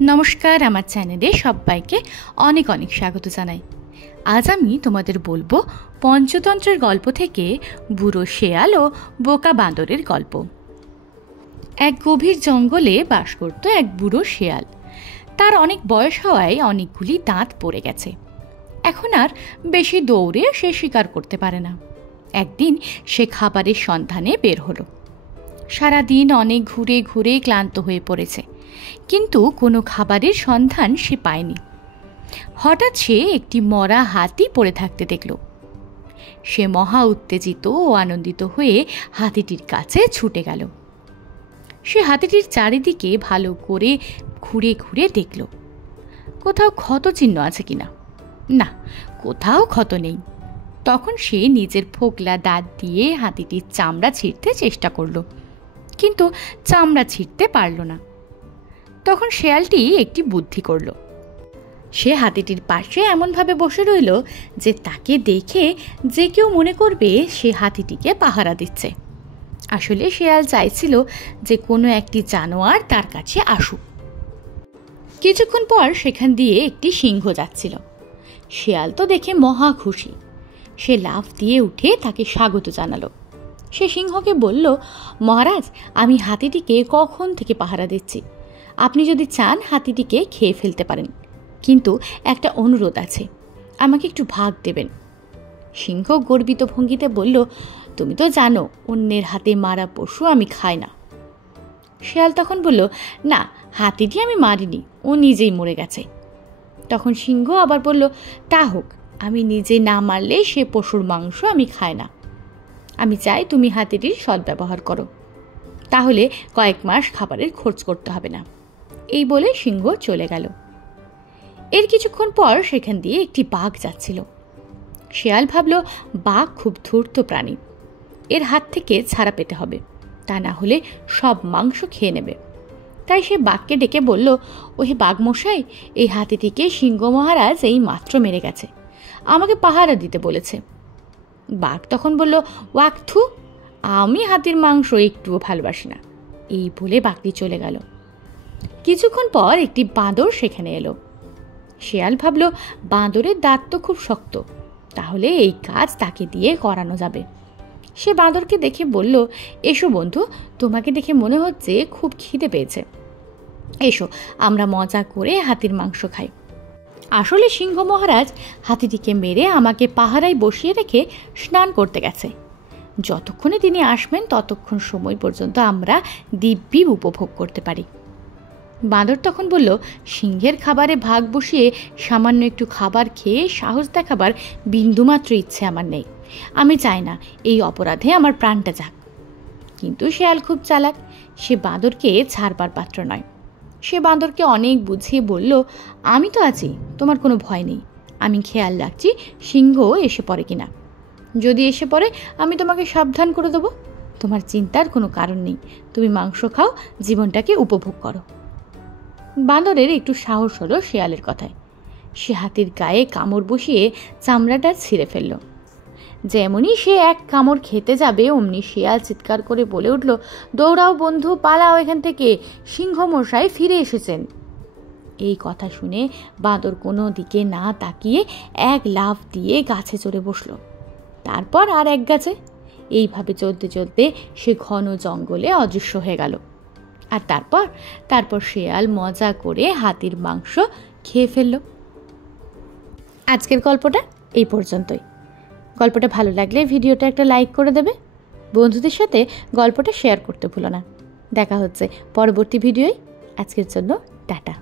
নমস্কার, আমার চ্যানেলে সবাইকে অনেক অনেক স্বাগত জানাই। আজ আমি তোমাদের বলবো পঞ্চতন্ত্রের গল্প থেকে বুড়ো শেয়াল ও বোকা বাঁদরের গল্প। এক গভীর জঙ্গলে বাস করত এক বুড়ো শেয়াল। তার অনেক বয়স হওয়ায় অনেকগুলি দাঁত পড়ে গেছে। এখন আর বেশি দৌড়ে সে শিকার করতে পারে না। একদিন সে খাবারের সন্ধানে বের হলো। সারাদিন অনেক ঘুরে ঘুরে ক্লান্ত হয়ে পড়েছে, কিন্তু কোনো খাবারের সন্ধান সে পায়নি। হঠাৎ সে একটি মরা হাতি পড়ে থাকতে দেখল। সে মহা উত্তেজিত ও আনন্দিত হয়ে হাতিটির কাছে ছুটে গেল। সে হাতিটির চারিদিকে ভালো করে ঘুরে ঘুরে দেখল কোথাও ক্ষত চিহ্ন আছে কিনা। না, কোথাও ক্ষত নেই। তখন সে নিজের ফোকলা দাঁত দিয়ে হাতিটির চামড়া ছিঁড়তে চেষ্টা করল, কিন্তু চামড়া ছিঁড়তে পারল না। তখন শেয়ালটি একটি বুদ্ধি করল। সে হাতিটির পাশে এমনভাবে বসে রইল যে তাকে দেখে যে কেউ মনে করবে সে হাতিটিকে পাহারা দিচ্ছে। আসলে শেয়াল চাইছিল যে কোনো একটি জানোয়ার তার কাছে আসুক। কিছুক্ষণ পর সেখান দিয়ে একটি সিংহ যাচ্ছিল। শেয়াল তো দেখে মহা খুশি। সে লাফ দিয়ে উঠে তাকে স্বাগত জানালো। সে সিংহকে বলল, মহারাজ, আমি হাতিটিকে কখন থেকে পাহারা দিচ্ছি। আপনি যদি চান হাতিটিকে খেয়ে ফেলতে পারেন, কিন্তু একটা অনুরোধ আছে, আমাকে একটু ভাগ দেবেন। সিংহ গর্বিত ভঙ্গিতে বলল, তুমি তো জানো অন্যের হাতে মারা পশু আমি খাই না। শেয়াল তখন বলল, না, হাতিটি আমি মারিনি, ও নিজেই মরে গেছে। তখন সিংহ আবার বলল, তা হোক, আমি নিজে না মারলে সে পশুর মাংস আমি খাই না। আমি চাই তুমি হাতিটির সদ্ব্যবহার করো, তাহলে কয়েক মাস খাবারের খরচ করতে হবে না। এই বলে সিংহ চলে গেল। এর কিছুক্ষণ পর সেখান দিয়ে একটি বাঘ যাচ্ছিল। শেয়াল ভাবল, বাঘ খুব ধূর্ত প্রাণী, এর হাত থেকে ছাড়া পেতে হবে, তা না হলে সব মাংস খেয়ে নেবে। তাই সে বাঘকে ডেকে বলল, ওহে বাঘ মশাই, এই হাতিটিকে সিংহ মহারাজ এই মাত্র মেরে গেছে, আমাকে পাহারা দিতে বলেছে। বাঘ তখন বলল, ওয়াক থু, আমি হাতির মাংস একটুও ভালোবাসি না। এই বলে বাঘটি চলে গেল। কিছুক্ষণ পর একটি বাঁদর সেখানে এলো। শেয়াল ভাবল, বাঁদরের দাঁত তো খুব শক্ত, তাহলে এই কাজ তাকে দিয়ে করানো যাবে। সে বাঁদরকে দেখে বলল, এসো বন্ধু, তোমাকে দেখে মনে হচ্ছে খুব খিদে পেয়েছে, এসো আমরা মজা করে হাতির মাংস খাই। আসলে সিংহ মহারাজ হাতিটিকে মেরে আমাকে পাহারায় বসিয়ে রেখে স্নান করতে গেছে। যতক্ষণে তিনি আসবেন ততক্ষণ সময় পর্যন্ত আমরা দিব্যি উপভোগ করতে পারি। বাঁদর তখন বলল, সিংহের খাবারে ভাগ বসিয়ে সামান্য একটু খাবার খেয়ে সাহস দেখাবার বিন্দুমাত্র ইচ্ছে আমার নেই। আমি চাই না এই অপরাধে আমার প্রাণটা যাক। কিন্তু শেয়াল খুব চালাক, সে বাঁদরকে ছাড়বার পাত্র নয়। সে বাঁদরকে অনেক বুঝিয়ে বলল, আমি তো আছি, তোমার কোনো ভয় নেই। আমি খেয়াল রাখছি সিংহ এসে পড়ে কিনা। যদি এসে পড়ে আমি তোমাকে সাবধান করে দেবো। তোমার চিন্তার কোনো কারণ নেই, তুমি মাংস খাও, জীবনটাকে উপভোগ করো। বাঁদরের একটু সাহস হলো শেয়ালের কথায়। সে হাতির গায়ে কামড় বসিয়ে চামড়াটা ছিঁড়ে ফেলল। যেমনই সে এক কামড় খেতে যাবে, অমনি শেয়াল চিৎকার করে বলে উঠল, দৌড়াও বন্ধু, পালাও এখান থেকে, সিংহ মশাই ফিরে এসেছেন। এই কথা শুনে বাঁদর কোনো দিকে না তাকিয়ে এক লাফ দিয়ে গাছে চড়ে বসল, তারপর আর এক গাছে। এইভাবে চলতে চলতে সে ঘন জঙ্গলে অদৃশ্য হয়ে গেল। আর তারপর শেয়াল মজা করে হাতির মাংস খেয়ে ফেলল। আজকের গল্পটা এই পর্যন্তই। গল্পটা ভালো লাগলে ভিডিওটা একটা লাইক করে দেবে। বন্ধুদের সাথে গল্পটা শেয়ার করতে ভুলো না। দেখা হচ্ছে পরবর্তী ভিডিওয়। আজকের জন্য টাটা।